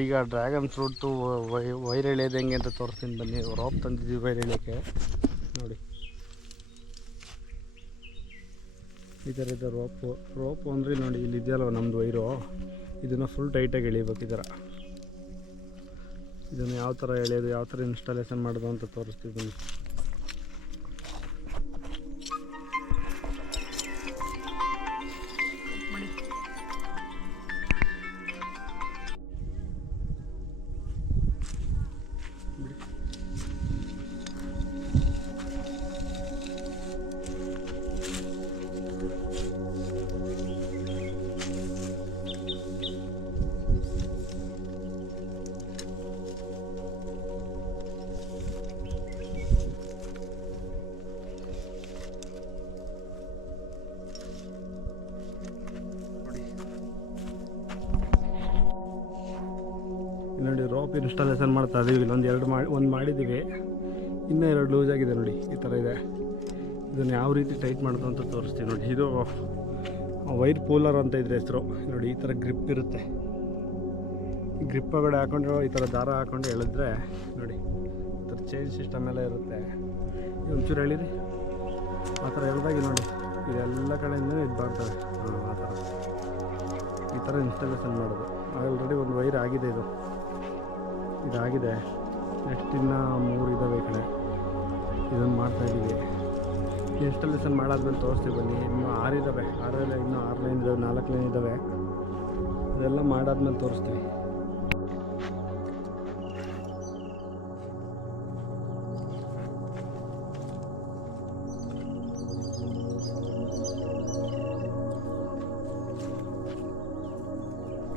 ಈಗ dragon fruit wire ಎಳೆಯೋದು ಹೆಂಗೆ ಅಂತ ತೋರಿಸ್ತೀನಿ ಬನ್ನಿ. ರೋಪ್ ತಂದಿದ್ದೀವಿ ವೈರ್ ಎಳೆಯೋಕ್ಕೆ. ನೋಡಿ ಈ ಥರ ಇದೆ ರೋಪು ಅಂದರೆ ನೋಡಿ ಇಲ್ಲಿ ಇದೆಯಲ್ವ ನಮ್ಮದು ವೈರು, ಇದನ್ನು ಫುಲ್ ಟೈಟಾಗಿ ಎಳಿಬೇಕು. ಈ ಥರ ಇದನ್ನು ಯಾವ ಥರ ಎಳೆಯೋದು, ಯಾವ ಥರ ಇನ್ಸ್ಟಾಲೇಷನ್ ಮಾಡೋದು ಅಂತ ತೋರಿಸ್ತೀವಿ ಬನ್ನಿ. ನೋಡಿ ರೋಪ್ ಇನ್ಸ್ಟಾಲೇಷನ್ ಮಾಡ್ತಾ ಇದ್ದೀವಿ. ಒಂದು ಮಾಡಿದ್ದೀವಿ, ಇನ್ನೂ 2 ಲೂಸ್ ಆಗಿದೆ. ನೋಡಿ ಈ ಥರ ಇದೆ. ಇದನ್ನು ಯಾವ ರೀತಿ ಟೈಟ್ ಮಾಡೋದು ಅಂತ ತೋರಿಸ್ತೀವಿ ನೋಡಿ. ಇದು ವೈರ್ ಪೂಲರ್ ಅಂತ ಇದ್ರೆ ಹೆಸರು. ನೋಡಿ ಈ ಥರ ಗ್ರಿಪ್ ಇರುತ್ತೆ. ಗ್ರಿಪ್ ಒಳಗಡೆ ಹಾಕೊಂಡು ಈ ಥರ ದಾರ ಹಾಕೊಂಡು ಎಳೆದ್ರೆ ನೋಡಿ ಈ ಥರ ಚೈನ್ ಸಿಸ್ಟಮ್ ಎಲ್ಲ ಇರುತ್ತೆ. ಒಂಚೂರು ಎಳೀರಿ, ಆ ಥರ ಎಳೆದಾಗಿ ನೋಡಿ ಇದೆಲ್ಲ ಕಡೆಯಿಂದ ಇದು ಮಾಡ್ತವೆ. ಆ ಥರ ಈ ಥರ ಇನ್ಸ್ಟಾಲೇಷನ್ ಮಾಡೋದು. ಆಲ್ರೆಡಿ ಒಂದು ವೈರ್ ಆಗಿದೆ, ಇದಾಗಿದೆ. ನೆಕ್ಸ್ಟ್ ಇನ್ನೂ 3 ಇದ್ದಾವೆ ಈ ಕಡೆ. ಇದನ್ನು ಮಾಡ್ತಾಯಿದ್ದೀವಿ. ಇನ್ಸ್ಟಾಲೇಷನ್ ಮಾಡಾದ್ಮೇಲೆ ತೋರಿಸ್ತೀವಿ ಬನ್ನಿ. ಇನ್ನೂ 6 ಇದ್ದಾವೆ. 6 ಇನ್ನೂ 6 ಲೈನ್ ಇದ್ದಾವೆ, 4 ಲೈನ್ ಇದ್ದಾವೆ. ಅದೆಲ್ಲ ಮಾಡಾದ್ಮೇಲೆ ತೋರಿಸ್ತೀವಿ.